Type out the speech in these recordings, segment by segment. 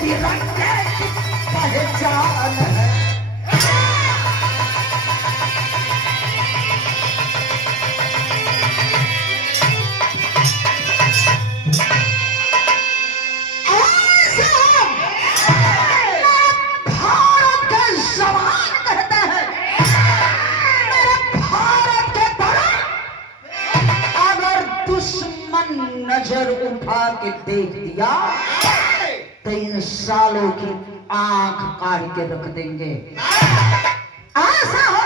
तिरंगे की पहचान है। भारत के जवान कहते हैं, मेरे भारत के बड़ा, अगर दुश्मन नजर उठा के देख दिया तो इन सालों की आंख काट के रख देंगे। ऐसा हो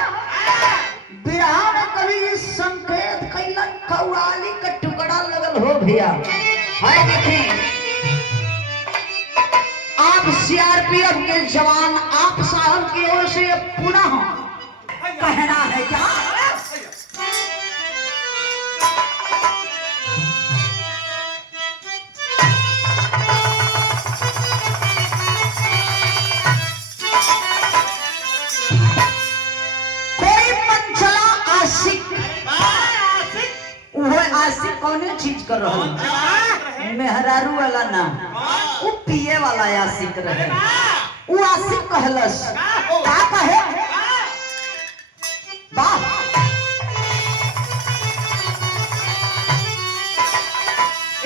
बिहार में कभी संकेत कैलन कौआली का टुकड़ा लगल हो भैया। हाय देखें, आप सीआरपीएफ के जवान, आप साहब की ओर से पुनः कहना है क्या? आशिक कौन चीज कर रहा है? मेहरारू वाला ना, वो पिए वाला आशिक रहे। वो आशिक कहलस का कहे? वाह,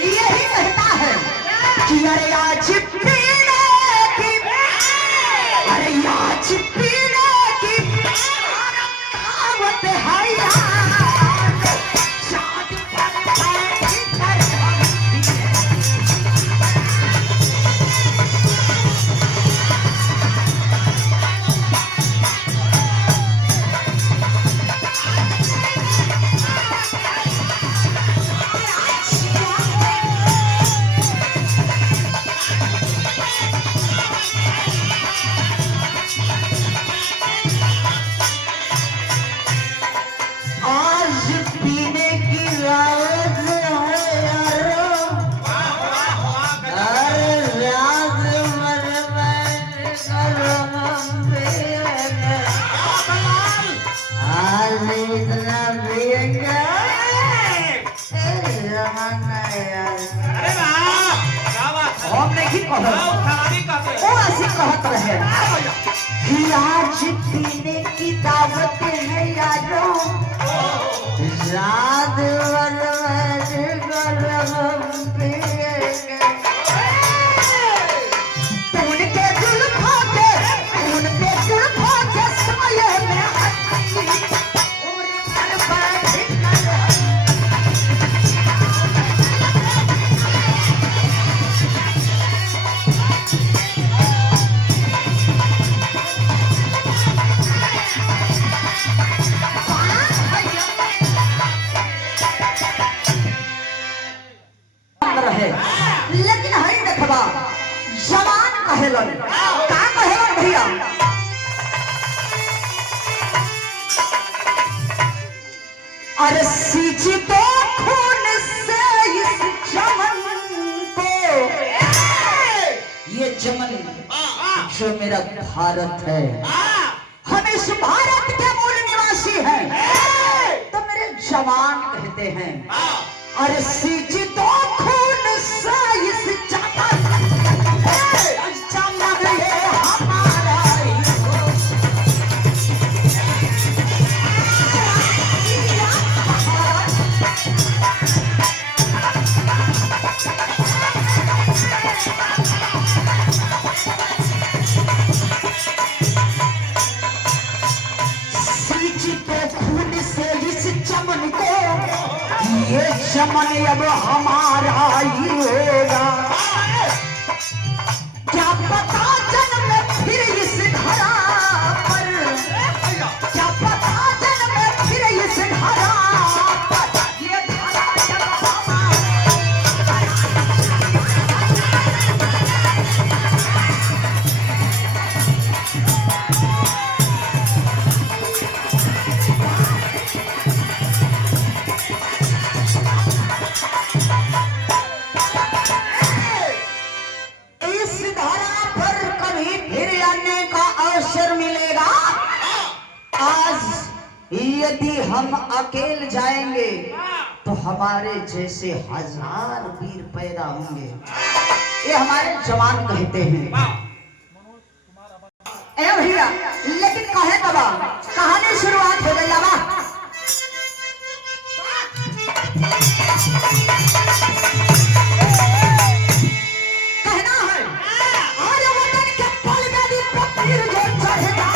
यही कहता है कि अरे आज पीने की, अरे आज पीने की दावत है यार। कहत रहे कि आज पीने की दावत है यारों, रात भर गरम पिएंगे। उनके जुल्फों के साये में लेकिन हई देखबा जवान कहेलन का कहेलन भैया? अरे सींच तो खून से इस चमन को, ये चमन जो मेरा भारत है, हम इस भारत के मूल निवासी हैं, तो मेरे जवान कहते हैं अरे सींच तो खून से इस चमन, चमन ये हमारा ही हो। सींच तो खून से इस चमन को, ये चमन अब हमारा ही होगा। क्या पता जन्म फिर इस धरा पर, क्या पता जन्म फिर इस धरा पर, ये धरा जब हमारा। यदि हम अकेले जाएंगे तो हमारे जैसे हजार वीर पैदा होंगे। ये हमारे जवान कहते हैं। ए भैया लेकिन कहे कबा कहानी शुरुआत हो गई लावा। कहना है आज वतन के पल में भी पत्थर जो चढ़ेगा।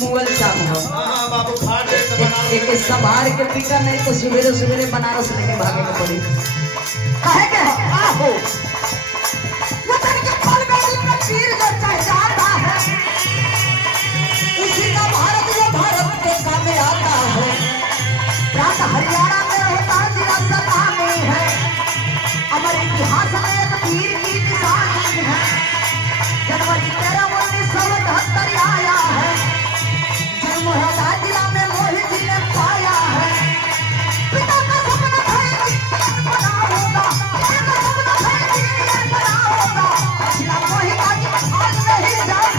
मुगल चाहूँ बाबू फाड़ एक सवार के पीटा नहीं तो सवेरे सवेरे बनारस लेके भागे के पड़ी। काहे के आहो वतन के पल में दिल में पीर जो चढ़ता है उसी का भारत जो भारत के काम में आता है। प्रांत हरियाणा में होता जिला सभा में है। अमर इतिहास में एक वीर की निशानी है। जनवरी 13 1978 आया है। मोहदा जिला में मोहित जी ने पाया है। पिता का सपना था इंजीनियर बना होगा। पिता का सपना था इंजीनियर बना होगा। जिला मोहित आज नहीं जाए।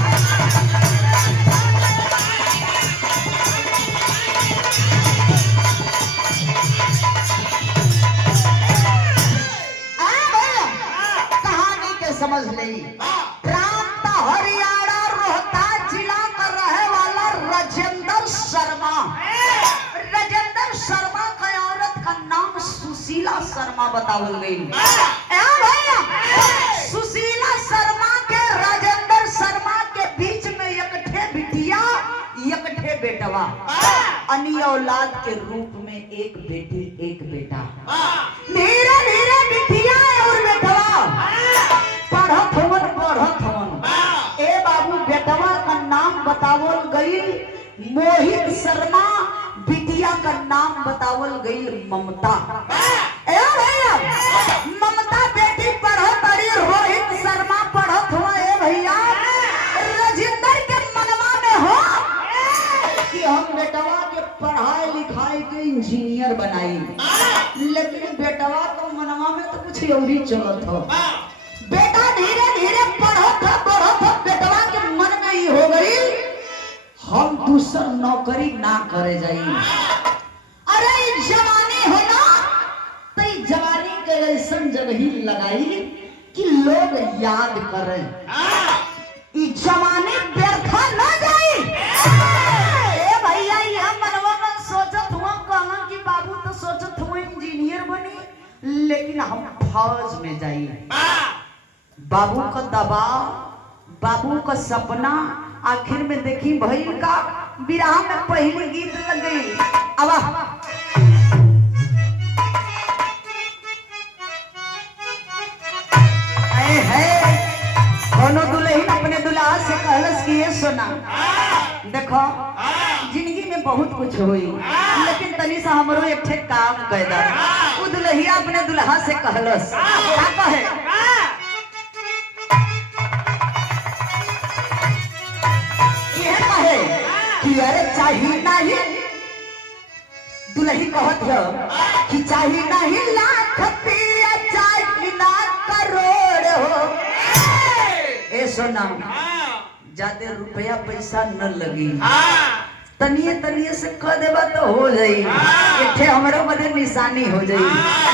कहानी के समझ ली। प्रांत हरियाणा रोहतास जिला का रहे वाला राजेंद्र शर्मा। राजेंद्र शर्मा का औरत का नाम सुशीला शर्मा बतावल गई। सुशीला शर्मा के राजेंद्र शर्मा के बीच में एकठे बिटिया एकठे बेटवा अनी औलाद के रूप में एक बेटी एक बेटा। धीरे धीरे बिटिया और बेटवा पढ़त हवन। ए बाबू बेटवा का नाम बतावल गई मोहित शर्मा। बिटिया का नाम बतावल गई ममता। ए भैया ममता बेटी पढ़त अड़ी रोहित शर्मा पढ़त हुआ। ए भैया राजेंद्र के मनवा में हो कि हम बेटवा के पढ़ाई लिखाई के इंजीनियर बनाई। लेकिन बेटवा को मनवा में तो कुछ और ही चलत हो। बेटा धीरे धीरे बढ़त बेटवा के मन में ही हो गई हम दूसर नौकरी ना करे जाई। अरे जवानी हो ना तो जवानी के ऐसा जगह ही लगाई कि लोग याद करें। जवानी व्यर्था ना जाई। ए भैया यह मनवा में सोचत हुआ कहना कि बाबू तो सोचत हुआ इंजीनियर बनी लेकिन हम फौज में जाई। बाबू का दबाव बाबू का सपना आखिर में देखी भई का विराह में पहले गीत लग गई। अब कोनो दुल्हन अपने दुल्हा से कहलस कि ये सुना देखो जिंदगी में बहुत कुछ हुई लेकिन तनी सा हमरो एक ठे काम कैदा। वो दुल्हिया अपने दुल्हा से कहलस का कहे कि अरे चाहिए नहीं दुल्ही कहत है कि चाहिए नहीं लाख पिया चाहिए ना करोड़ हो। ए सोना ज्यादा रुपया पैसा न लगी तनिए से कह देवा तो हो जाई। इथे हमरो मदे निशानी हो जाई।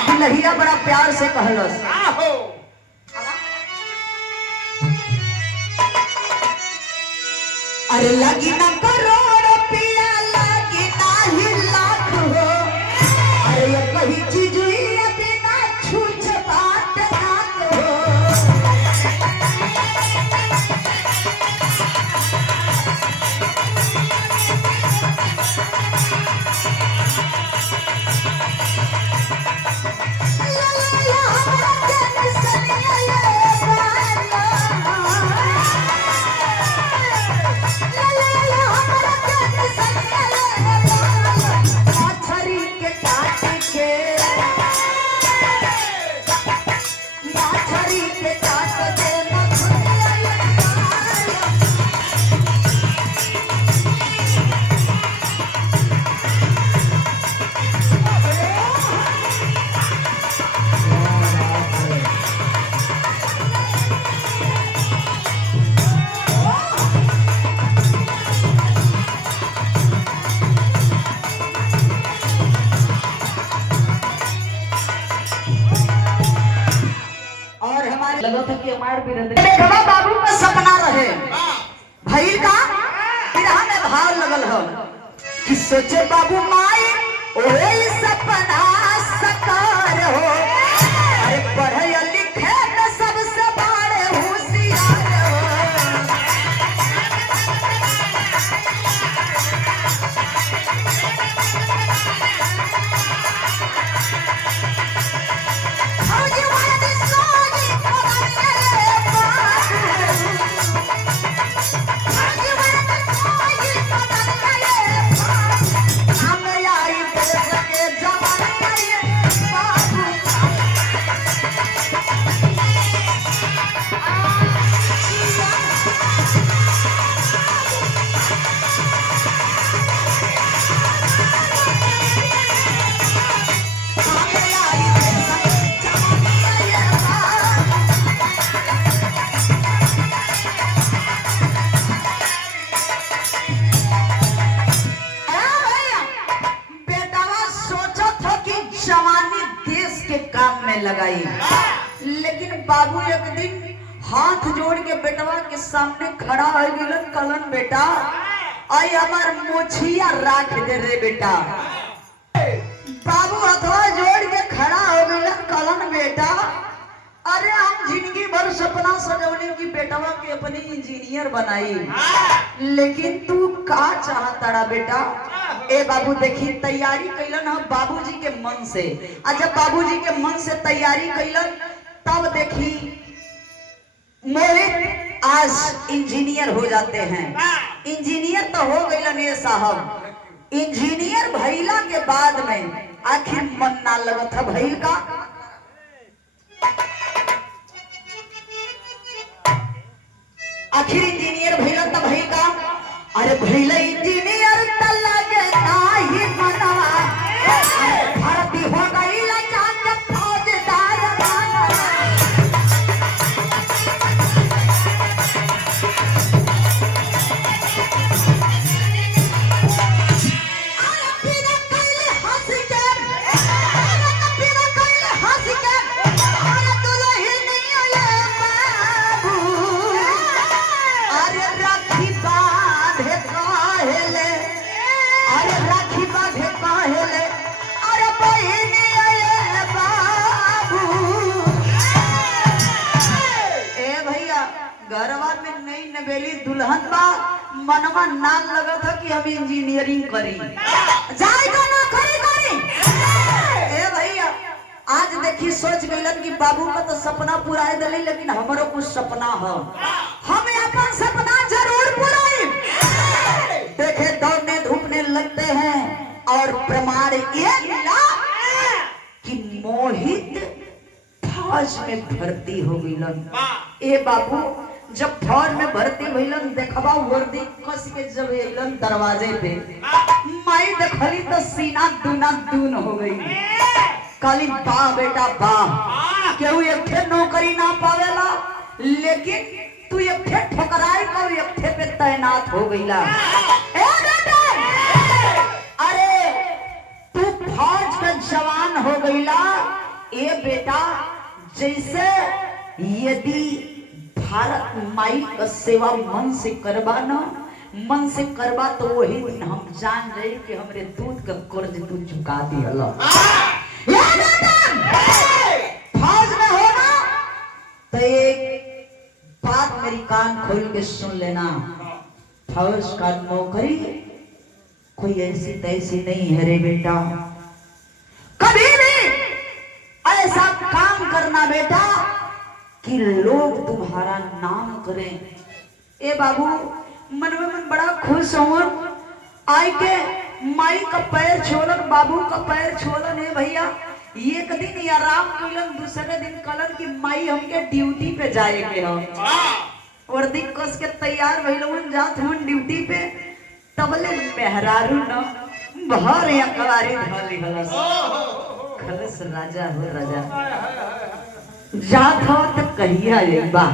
दुल्हिया बड़ा प्यार से कहलस अरे लगी ना करोड़ पिया लगी ना ही लाख हो। अरे ये कही चीज हुई बिना छूछ बात नाक हो। La la la देखवा बाबू का सपना रहे भइल का बिरहा में भाव लगल हो कि सोचे बाबू माई ओए सपना सकार हो। अरे पढ़े लिखे में सबसे बड़े होशियार हो। लगाई लेकिन बाबू एक दिन हाथ जोड़ के बेटवा के सामने खड़ा हो गए। कलन बेटा आई हमार मोछिया राख दे रे बेटा। बाबू हथवा जोड़ के खड़ा हो गए। कलन बेटा अरे हम जिंदगी भर सपना सजवने की बेटवा के अपनी इंजीनियर बनाई लेकिन तू का चाहता बेटा। ए बाबू देखी तैयारी कैलन हम बाबूजी के मन से। जब बाबूजी के मन से तैयारी कैलन तब देखी मोहित आज इंजीनियर हो जाते हैं। इंजीनियर तो हो गइलन ये साहब। इंजीनियर भइला के बाद में आखिर मन ना लगत है भइल का। आखिर इंजीनियर भइला तब भइल का। अरे भइला इंजीनियर त लगे नाही मनवा। भर्ती हो गई जान फौजदार बनवा। अरे बिना कइले हंस के बिना कइले हंस के अरे दुल्हन नहीं आए बाबू। अरे राखी बांधे काहेले अरे राखी बांधे काहेले अरे बहिनी आए बाबू। ए भैया घरवा में नई नवेली दुल्हन बा मनवा नाम लगा था कि हम इंजीनियरिंग करी जाएगा ना करी। ए भैया आज देखी सोच गइलन कि बाबू का तो सपना पूरा है दिली लेकिन हमारो कुछ सपना है हम अपन सपना जरूर पूराई। देखे दौड़ने धूपने लगते हैं और प्रमाण ये मिला कि मोहित फौज में भर्ती हो गइलन। ए बाबू जब फौज में भर्ती भइलन देखबा वर्दी कस के जब अइलन दरवाजे पे माई देखली तो सीना दूना दून हो गई। काली बा बेटा बा केहू एक नौकरी ना पावेला लेकिन तू एक ठोकराई कर एक पे तैनात हो गईला। अरे तू फौज का जवान हो गईला। ए बेटा जैसे यदि भारत माई का सेवा मन से करबा ना मन से करबा तो वही दिन हम जान रहे कि हमरे दूध का कर्ज तू चुका दिया। फौज में होना तो एक बात मेरी कान खोल के सुन लेना। फौज का नौकरी कोई ऐसी तैसी नहीं है रे बेटा। कभी भी ऐसा काम करना बेटा कि लोग तुम्हारा नाम करें। ए बाबू मन में मन बड़ा खुश हो आई के माई का पैर छोड़न बाबू का पैर छोड़न है भैया। एक दिन आराम कइलन दूसरे दिन कलन की माई हमके ड्यूटी पे जाए के हो वर्दी कस के तैयार भइलन जात हम ड्यूटी पे तबले मेहरारू न भर या कवारी धली हलस खलस राजा हो राजा जात हो त कहिया बा।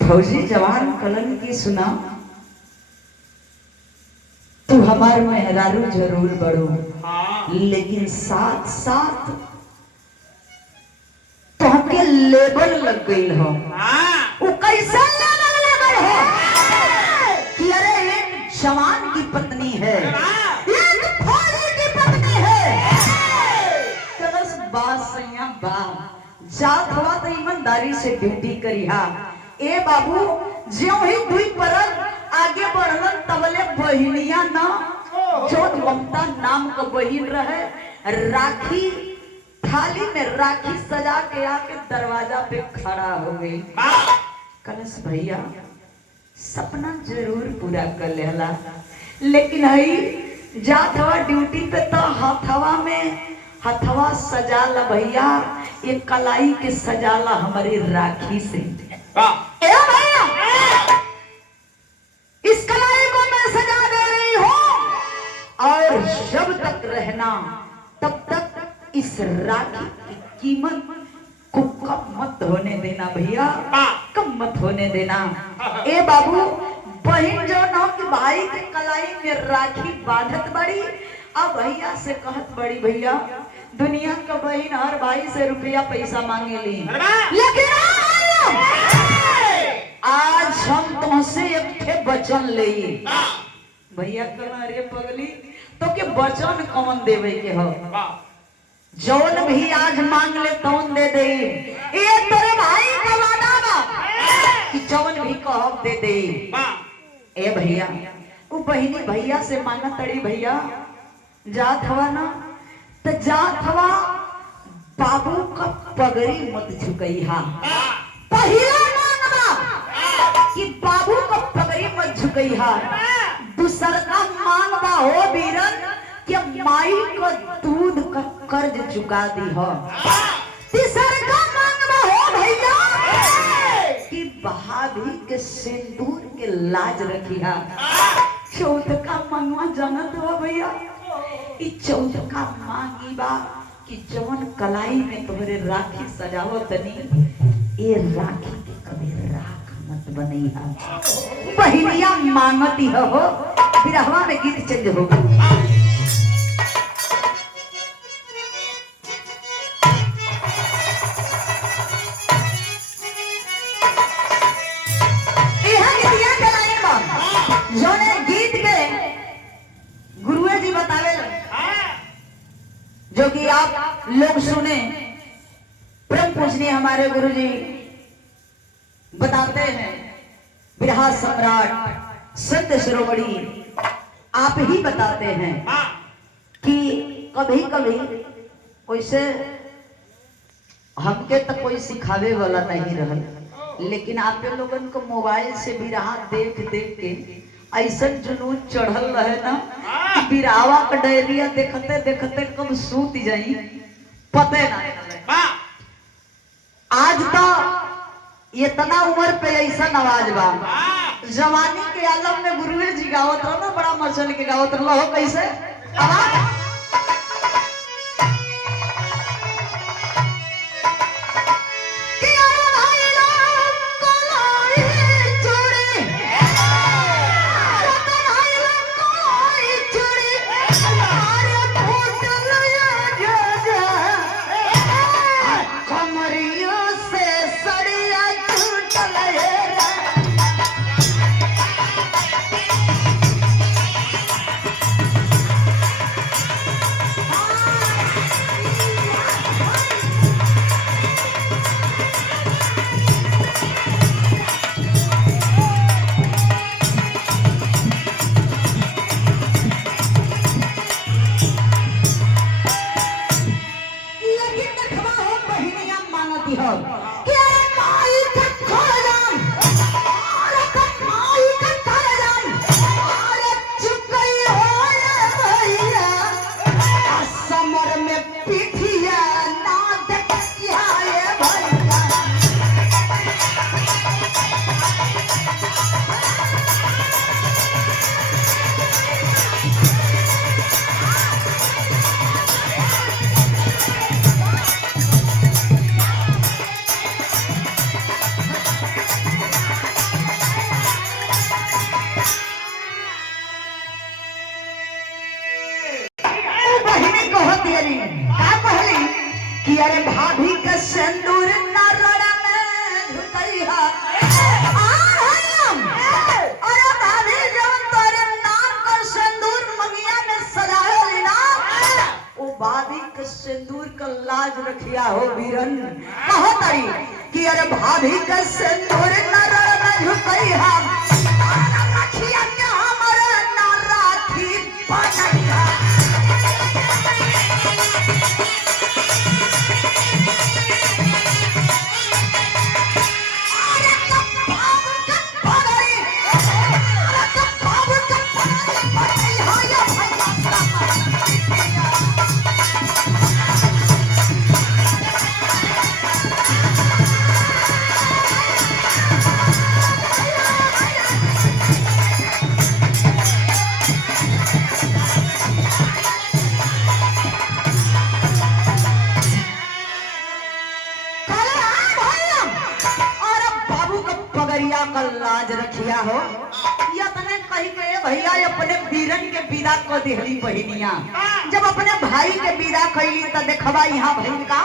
फौजी जवान कलन की सुना तू हमार मेहरारू जरूर बढ़ो लेकिन साथ साथ तो हमके लेबल लग गई हो। वो कैसा लेबल लगल हो कि अरे एक जवान की पत्नी है, एक फौजी की पत्नी है। कलस बात सैया बा जात हवा तो ईमानदारी से ड्यूटी करिहा। ए बाबू ज्यों ही दुई परल आगे बढ़लन तबले बहिनिया ना जो ममता नाम का बहिन रहे, राखी थाली में राखी सजा के आके दरवाजा पे खड़ा हो गई। कलश भैया सपना जरूर पूरा कर लेला, लेकिन हई जात हवा ड्यूटी पे तो हथवा सजाला भैया, ये कलाई के सजाला हमारी राखी से। ए भैया इस कलाई को मैं सजा दे रही हूं और जब तक रहना तब तक इस राखी की कीमत को कम मत होने देना भैया, कम मत होने देना। ए बाबू बहन जो ना कि भाई के कलाई में राखी बांधत बड़ी, अब भैया से कहत बड़ी भैया दुनिया का बहन हर भाई से रुपया पैसा मांगेली, लेकिन आज हम तुमसे एक वचन ले। भैया कहना रे पगली तो के वचन कौन देवे के हो, जौन भी आज मांग ले तौन दे दे। ये तेरे भाई का वादा बा कि जौन भी कहब दे दे। ए भैया वो बहिनी भैया से मांगा तड़ी, भैया जात हवा ना तो जात हवा बाबू का पगड़ी मत झुकई हा। पहला मांगबा कि बाबू का पगड़ी मत झुकई हा। दूसर का मांगबा हो बीरन कि माई को दूध का कर्ज चुका दी हो। तीसर का मांगबा हो भैया कि भाभी के सिंदूर के लाज रखी हा। चौथ का मांगवा जानत हो भैया, चौथ का मांगी बा कि जवन कलाई में तुम्हारे राखी सजावत तनी ये राखी के कभी राख मत बनैहा। बहिनिया मांगती हो बिरहवा में गीत चेंज हो गई। जोने गीत के गुरुए जी बतावे जो कि आप लोग सुने, परम पूजनीय हमारे गुरुजी बताते हैं, बिरहा सम्राट संत शिरोमणि आप ही बताते हैं कि कभी कभी वैसे हमके तो कोई सिखावे वाला नहीं रहल, लेकिन आप लोगन को मोबाइल से बिरहा देख देख के ऐसा जुनून चढ़ल रहे ना कि बिरहावा का डायरिया देखते देखते कब सूत जाई पते ना। आज तो इतना उम्र पे ऐसा नवाज बा, जवानी के आलम में गुरुए जी गावत रहो ना, बड़ा मचल के गावत रहो। कैसे है अरे भाभी जब तोरे नाम का सिंदूर मंगिया में सजाए ना ओ भाभी के सिंदूर का लाज रखिया हो वीरन कहो तारी कि अरे भाभी के सिंदूर न झुकई हम रखिया के हमारे ना राखी बनैया का लाज रखिया हो या तने कही के भैया अपने वीरन के विदा को देहली बहिनिया जब अपने भाई के विदा कैली त देखबा यहाँ भइल का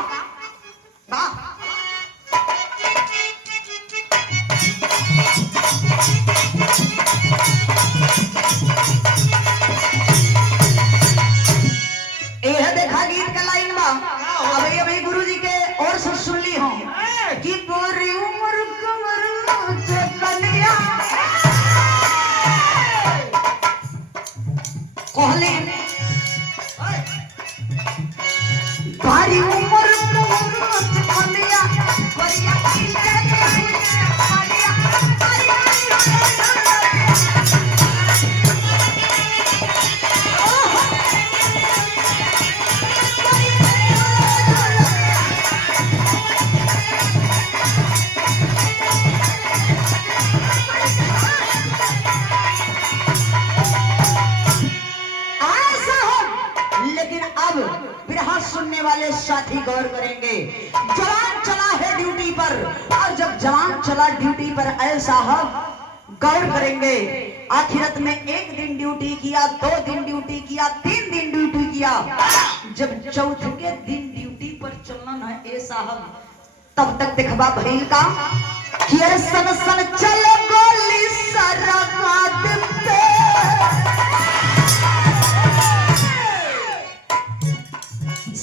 यह देखा गीत का लाइन बा अभी अभी गुरुजी के और से सुन ली हो कि पूरी उम्र कमर कन्या कहले भारी उम्र कन्या बढ़िया सुनने वाले साथी गौर करेंगे जवान चला है ड्यूटी पर और जब जवान चला ड्यूटी पर ऐसा हम गौर करेंगे आखिरत में 1 दिन ड्यूटी किया 2 दिन ड्यूटी किया 3 दिन ड्यूटी किया जब चौथे दिन ड्यूटी पर चलना है ए साहब तब तक देखबा भइल का कि अरे सन सन चले गोली सरकात पे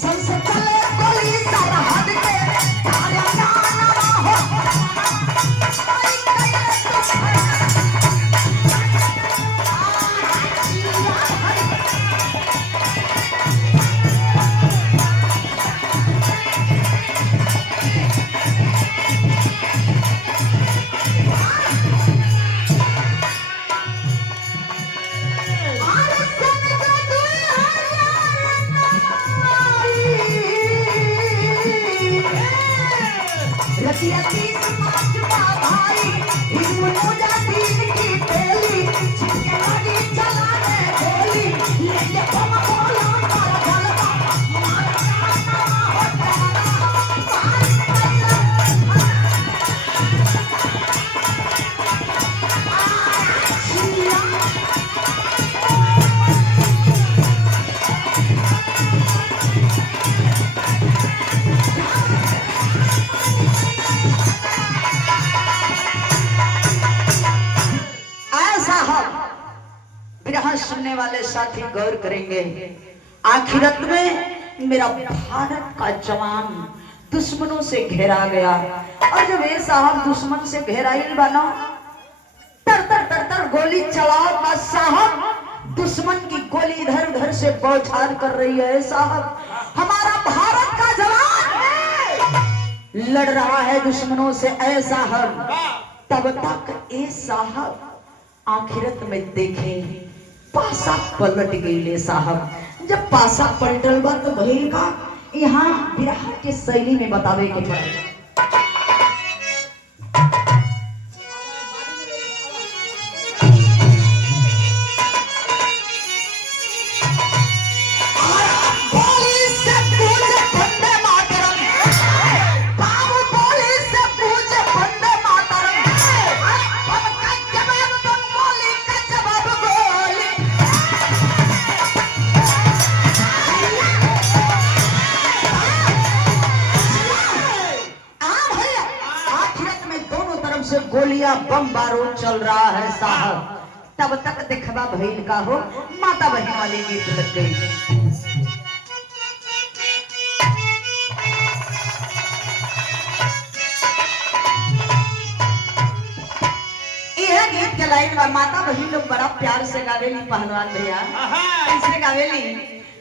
सबसे चले गोली सरहद पे तारा जाना हो सुनने वाले साथी गौर करेंगे आखिरत में मेरा भारत का जवान दुश्मनों से घेरा गया और जब ये साहब दुश्मन से घेराइल बना तर तर तर तर गोली चलाओ बस साहब दुश्मन की गोली इधर उधर से बौछार कर रही है साहब हमारा भारत का जवान लड़ रहा है दुश्मनों से ऐसा हम तब तक ए साहब आखिरत में देखे पासा पलट गई साहब जब पासा पलटल बा तो भइल का यहाँ विरह के शैली में बतावे के पड़े तरफ से गोलियां बम बारूद चल रहा है साहब। तब तक दिखवा भइल का हो, माता बहन वाली गीत लग गई। यह गीत के लाइन में माता बहन लोग बड़ा प्यार से गावेली पहलवान भैया। कैसे गावेली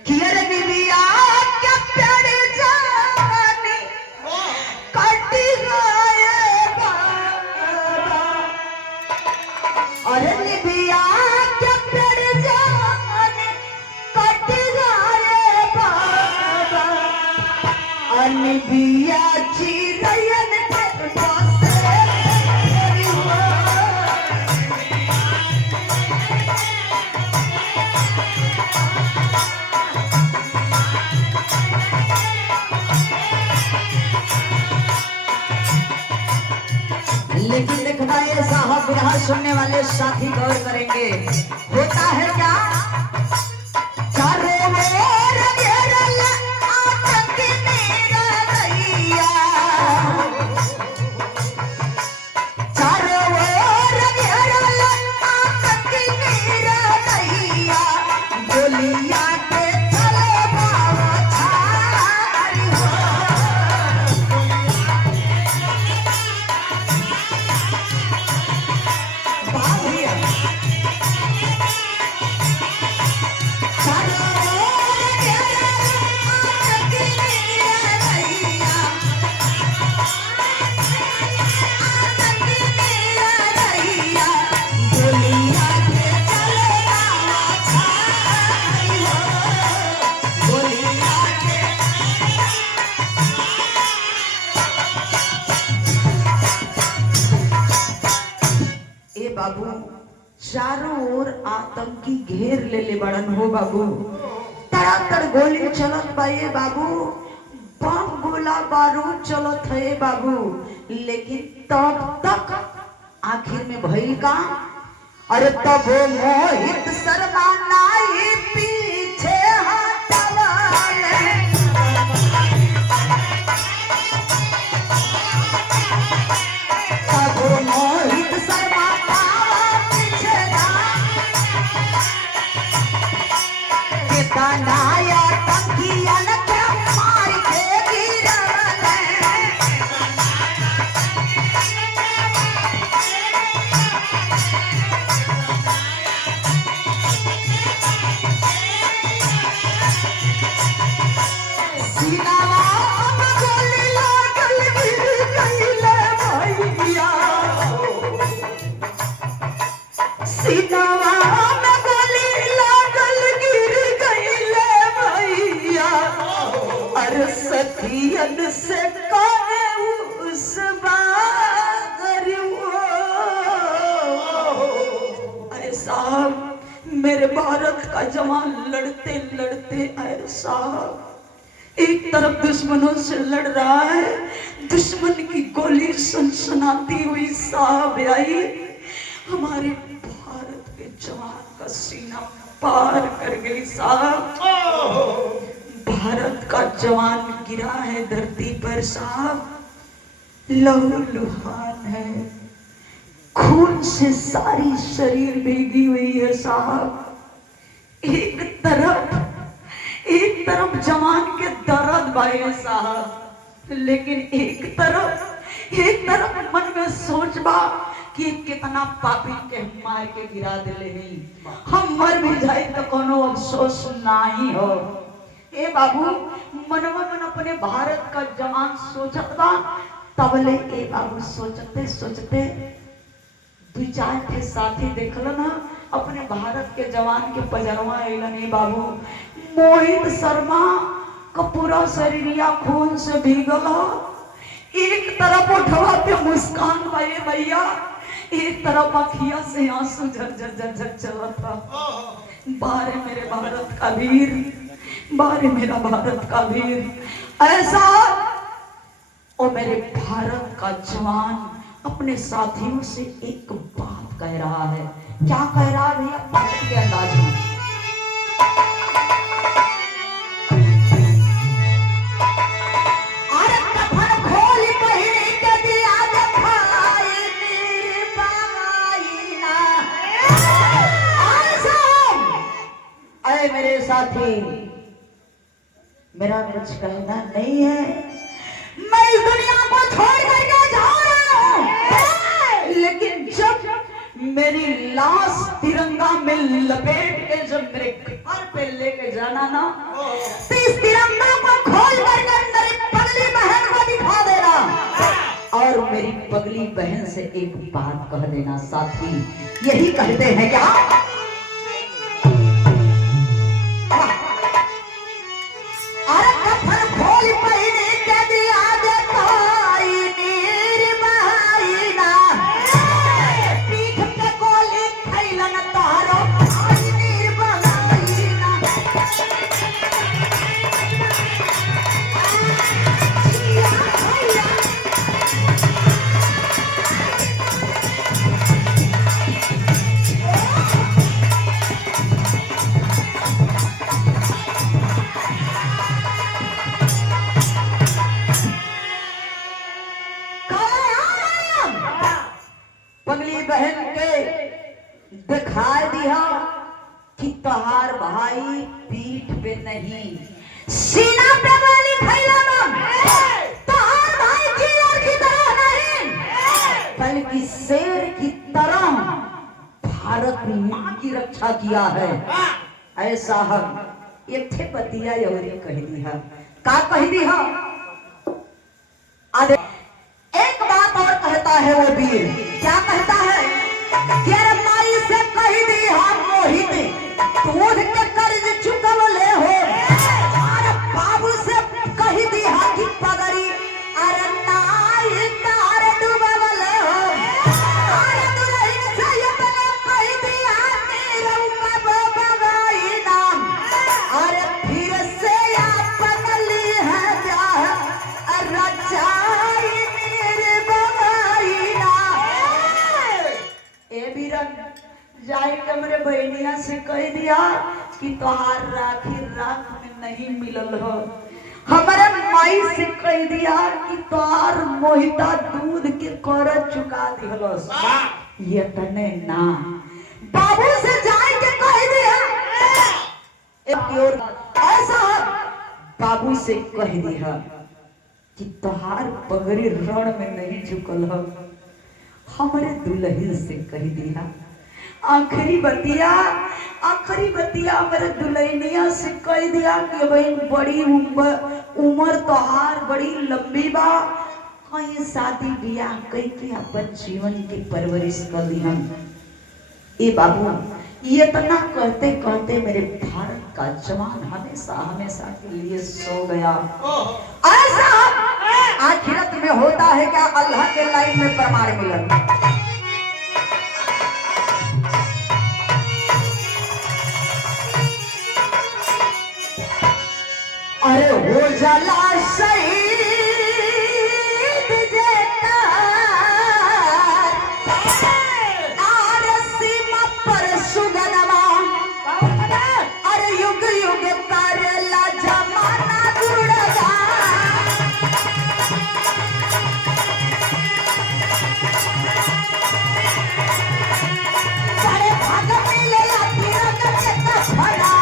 कि अरे बिबिया क्या प्यारे जाने काटी गए बाबा, अरे बिबिया क्या प्यारे जाने काटी गए बाबा, अनबिया चिरयन के पास लेकिन देखना ये साहब विरहा सुनने वाले साथी गौर करेंगे, होता है क्या चारों ओर घेरल आतंक मेरा रैया, चारों ओर घेरल आतंक मेरा रैया, गोलियां के चले बाबा छाई हो। बाबू चारों ओर आतंकी घेर ले बड़न हो बाबू, तड़ातड़ गोली चलत बाए बाबू, बम गोला बारूद चलत है बाबू, लेकिन तब तक आखिर में भइल का, अरे तब वो मोहित शर्मा नाई पीछे हटवाले, तब वो मोहित शर्मा नाया टंकियन के मार के गिरवले, सीनावा में गोली लागल गिर गइले भैया, सीनावा में गोली लागल गिर सखियन से कहे उस बागर वो, अरे साहब मेरे भारत का जवान लड़ते लड़ते आए साहब, एक तरफ दुश्मनों से लड़ रहा है, दुश्मन की गोली सनसनाती हुई साहब आई, हमारे भारत के जवान का सीना पार कर गई साहब, भारत का जवान गिरा है धरती पर साहब, लहूलुहान है, खून से सारी शरीर भीगी हुई है साहब, एक तरफ जवान के दर्द भाई साहब, लेकिन एक तरफ मन में सोच बा कि कितना पापी के मार के गिरा दिले ही, हम मर भी जाए तो कोनो अफसोस नहीं हो। ए बाबू मनवा मन अपने भारत का जवान सोचत बा, तबले ए बाबू सोचते सोचते दो चार के साथी देखल ना अपने भारत के जवान के पजरवा अलन। ए बाबू मोहित शर्मा का पूरा शरीरिया खून से भीगल, एक तरफ उठवा पे मुस्कान भाई भैया, एक तरफ अखिया से आंसू झरझर झरझर चला था। बारे मेरे भारत का वीर, बारे मेरा भारत का वीर, ऐसा और मेरे भारत का जवान अपने साथियों से एक बात कह रहा है। क्या कह रहा है भैया? बात के अंदाज में अरे कफन खोल पहने के दिया दिखाई मेरे साथी, मेरा कुछ कहना नहीं है। मैं इस दुनिया को छोड़ करके जा रहा हूँ, लेकिन जब मेरी लाश तिरंगा में लपेट के जब मेरे घर पे लेके जाना ना, तो इस तिरंगा को खोल करके मेरी पगली बहन को दिखा देना और मेरी पगली बहन से एक बात कह देना। साथी यही कहते हैं क्या? अरे कफन खोल पहने के दिया दे कोई निर्महिना, पीठ पे गोली खैलन तारो कोई निर्महिना। पगली बहन के दिखाई दिया कि तोहार भाई पीठ पे नहीं सीना पे गोली खैलाना, तोहार भाई चीर की तरह नहीं बल्कि शेर की तरह भारत मां की रक्षा किया है। ऐसा हम एक थे पतिया यौरी कह दिया का कह दिया। एक बात और कहता है वो वीर, क्या कहता है? माई से कह दी हम मोहित दूध के कर्ज चुकवले हो, और बाबू से कह दी कि पगड़ी अरे नाई तार डुबवले हो, अरे दुल्हन से अपने कह दिया मेरा बगई नाम, अरे फिर से अपन ली है ब्याह रचाई मेरे बगई नाम। ए बीरन जाए कमरे बहनिया से कह दिया कि तोहार राखी राख में नहीं मिलल हो, हमारे माई से कह दिया कि तोहार मोहिता दूध के कर्ज चुका दिहलस। ये तने ना बाबू से जाए के कह दिया एक और ऐसा बाबू से कह दिया कि तोहार पगड़ी रण में नहीं झुकल हो, हमारे दुल्हन से कह दिया। आखिरी बतिया मेरे दुल्हनिया से कह दिया कि भाई बड़ी उम्र तोहार बड़ी लंबी बा, कहीं शादी ब्याह कई के अपन जीवन की परवरिश कर दी हम। ए बाबू ये इतना कहते कहते मेरे भारत का जवान हमेशा हमेशा के लिए सो गया। ऐसा आखिरत में होता है क्या? अल्लाह के लाइन में प्रमाण मिला। अरे हो जला शहीद जेता आर सीमा पर सुगनमा, अरे युग युग करेला जमाना गुड़गा, अरे भाग मिले तिरंग के फड़ा,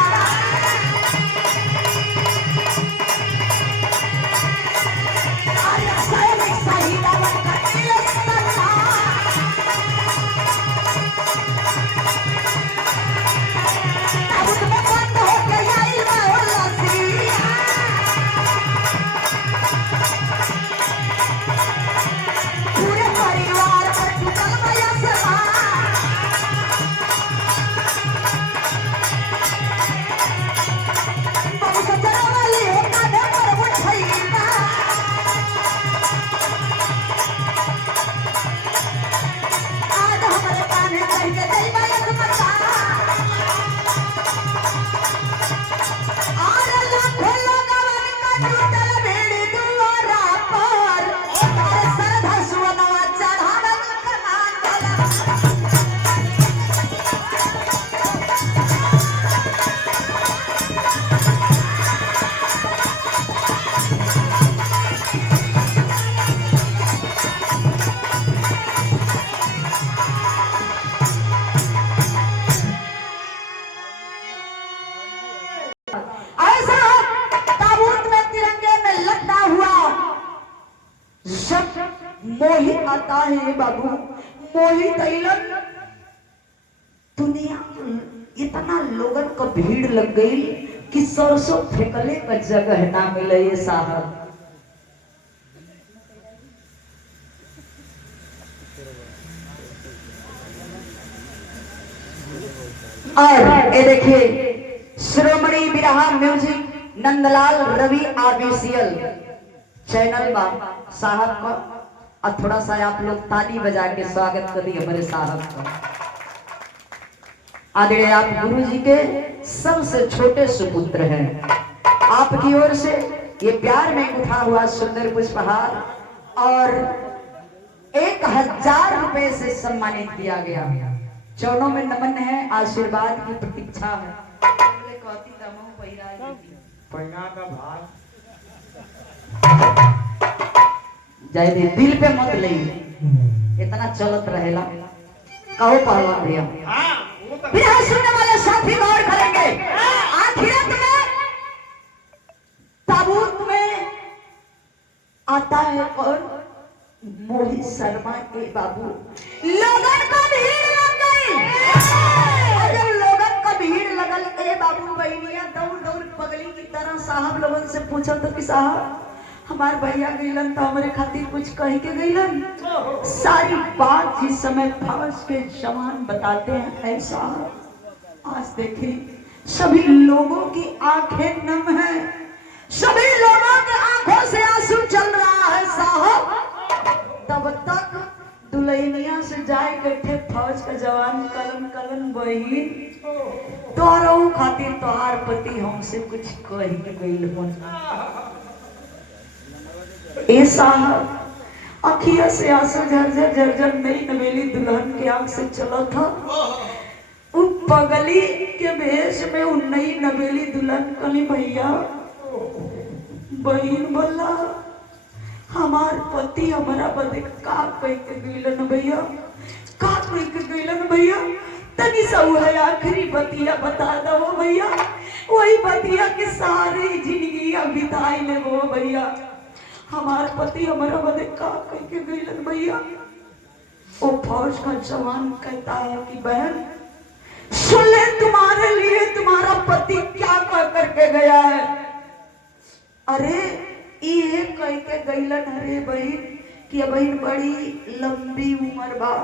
बाबू मोहित अइलन। दुनिया इतना लोगन का भीड़ लग गई कि सरसों फेंकले का जगह ना मिले ये साहब। और ये देखिए श्रोमणी बिरहा म्यूजिक नंदलाल रवि आरबीसीएल चैनल बा साहब का, और थोड़ा सा आप लोग ताली बजा के स्वागत करिए हमारे साहब का। आदरणीय आप गुरु जी के सबसे छोटे सुपुत्र हैं। आपकी ओर से ये प्यार में उठा हुआ सुंदर पुष्पहार और 1000 रुपए से सम्मानित किया गया। चरणों में नमन है, आशीर्वाद की प्रतीक्षा है। जय दे दिल पे मत ले, इतना चलत रहेला। कहो पहलवान भैया, बिना सुनने वाले साथी गौर करेंगे। आखिरत में ताबूत में आता है कौन? मोहित शर्मा के बाबू। लोगन का भीड़ लग गई। जब लोगन का भीड़ लगल ए बाबू बहनिया दौड़ दौड़ पगली की तरह साहब लोगन से पूछा तो कि साहब हमार भैया गईलन तो हमारे खातिर कुछ कह के गईलन। सारी बात जिस समय फौज के जवान बताते हैं ऐसा। आज देखिए सभी लोगों की आंखें नम है, सभी लोगों के आंखों से आंसू चल रहा है साहब। तब तक दुल्हनिया से जाए बैठे फौज का जवान कलन कलन बही तोहरा खातिर तोहार पति हमसे कुछ कह के गईल हो। ए साहब अखिया से आंसू झरझर झरझर नई नवेली दुल्हन के आंख से चला था। उन पगली के भेष में उन नई नवेली दुल्हन कली भैया बहन बोला हमार पति हमारा बदे का कह के गईलन भैया, का कह के गईलन भैया। तनी सा है आखिरी बतिया बता दो भैया, वही बतिया के सारे जिंदगी बिताई ले वो भैया। हमार पति हमारा बदे का कह के गईलन भैया। वो फौज का जवान कहता है कि बहन सुन ले, तुम्हारे लिए तुम्हारा पति क्या कह करके गया है। अरे ये कह के गईलन अरे बहन कि बहन बड़ी लंबी उम्र बा,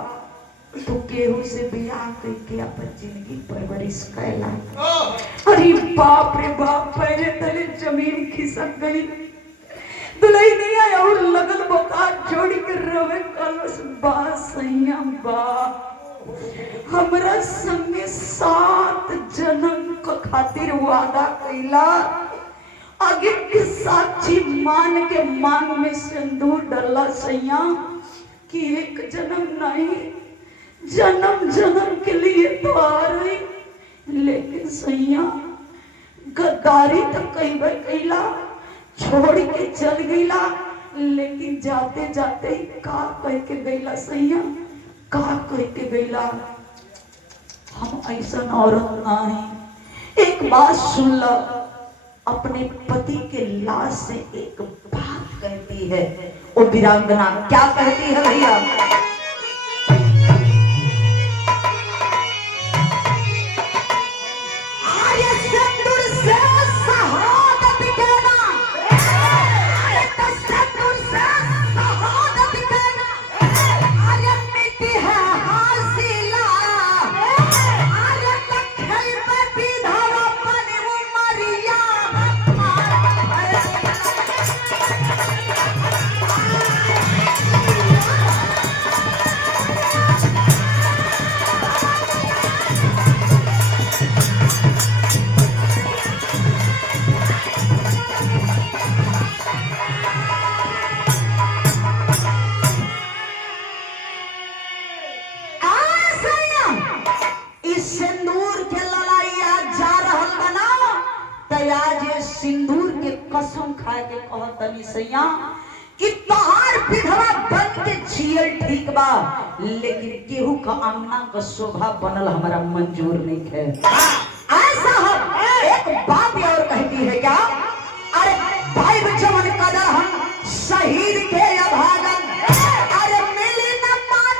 तो केहू से बियाह करके अपन जिंदगी परवरिश कैला। अरे बाप रे बाप, पैरे तले जमीन खिसक गई। दुल्हन नहीं आया और लगन बता जोड़ी कर रवे कलश बा सैया बा। हमरा संगे 7 जन्म का खातिर वादा कैला। आगे के साक्षी मान के मांग में सिंदूर डाला सैया कि 1 जन्म नहीं जन्म जन्म के लिए तो आ रही। लेकिन सैया गद्दारी तो कई बार कैला, छोड़ के चल गईला। लेकिन जाते जाते का कह के गईला सैया, का कह के गईला हम ऐसा औरत नहीं। एक बात सुन ला, अपने पति के लाश से एक बात कहती है। वो वीरांगना क्या कहती है भैया? सिंदूर के कसम खा के कहतनी सैया कि तोहार विधवा बन के जियल ठीक बा, लेकिन केहू का अंगना का शोभा बनल हमारा मंजूर नहीं है। ऐसा हम एक बात और कहती है क्या? अरे भाई जमन कदर हम शहीद के अभागन, अरे मिली न मान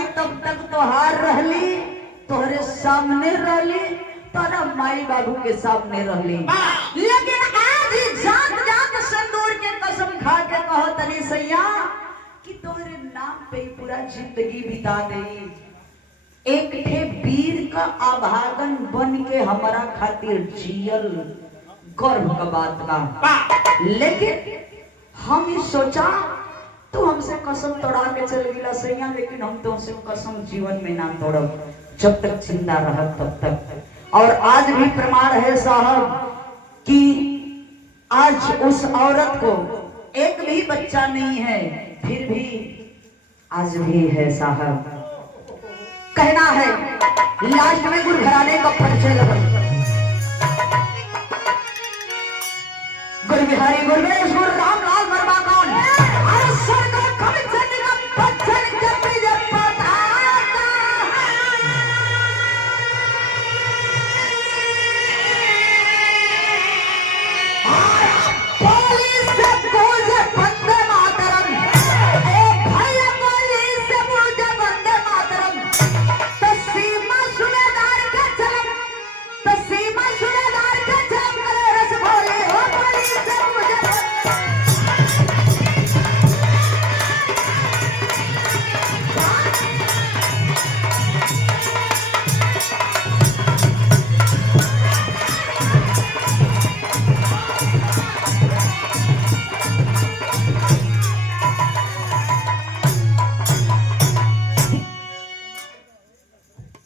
बाकी तब तक तोहार रहली, तोहरे सामने रहली, तोरा माई बाबू के सामने रहली। लेकिन आज ही जात जात सिंदूर के कसम खा के कहो तनी सैया कि तोहरे नाम पे पूरा जिंदगी बिता देई। एक ठे वीर का अभागन बन के हमारा खातिर जियल गर्व का बात बा। लेकिन हम ही सोचा तू हमसे कसम तोड़ा के चल गिला सैया, लेकिन हम तो हमसे कसम जीवन में ना तोड़ब, जब तक जिंदा रह तब तक। और आज भी प्रमाण है साहब कि आज उस औरत को एक भी बच्चा नहीं है, फिर भी आज भी है साहब। कहना है लास्ट में गुरु घराने का परिचय लगा। गुरु बिहारी गुरु रामलाल वर्मा कौन?